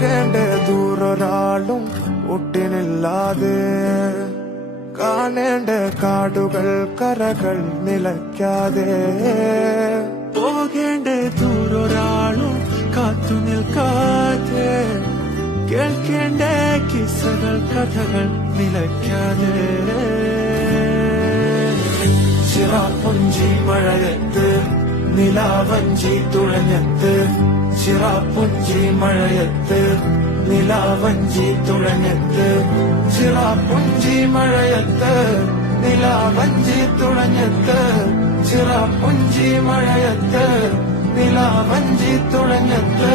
പോകേണ്ട ദൂരൊരാളും ഒട്ടിനില്ലാതെ കാണേണ്ട കാടുകൾ കരകൾ നിലയ്ക്കാതെ പോകേണ്ട ദൂരൊരാളും കാത്തു നിൽക്കാതെ കേൾക്കേണ്ട കിസ്സകൾ കഥകൾ നിലയ്ക്കാതെ ചിറാപ്പുഞ്ചി മഴയത്ത് നിലാവഞ്ചി തുഴഞ്ഞത്ത് ചിറാപ്പുഞ്ചി മഴയത്ത് നിലാവഞ്ചി തുഴഞ്ഞത്ത് ചിറാപ്പുഞ്ചി മഴയത്ത് നിലാവഞ്ചി തുഴഞ്ഞത്ത് ചിറാപ്പുഞ്ചി മഴയത്ത് നിലാവഞ്ചി തുഴഞ്ഞത്ത്